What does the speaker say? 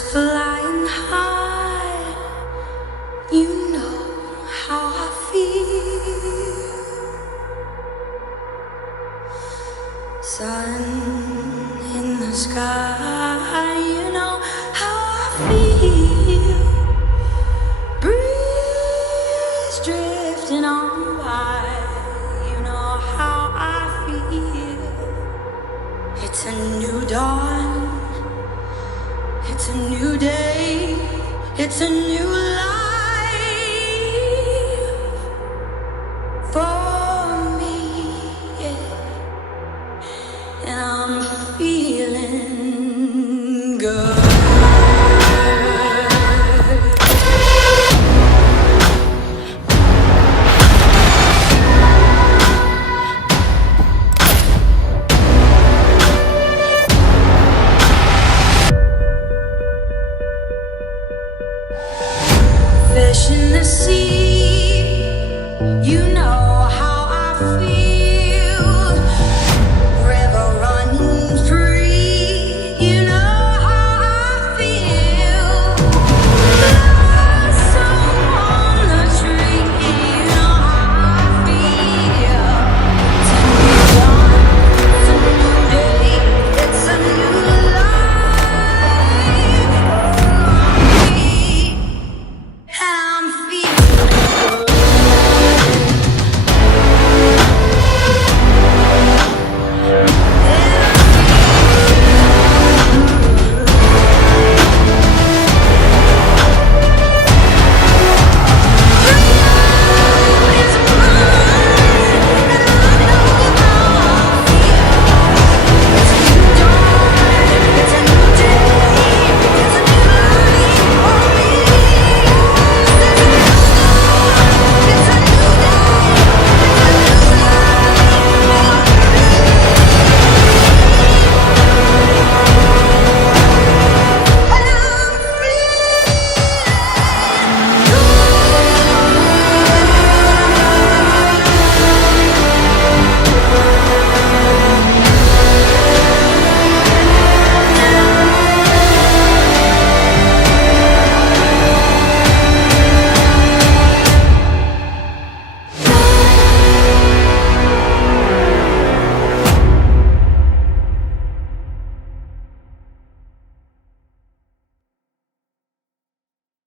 flying high, you know how I feel. Sun in the sky, you know how I feel. Breeze drifting on by, you know how I feel. It's a new dawn, it's a new day, it's a new life.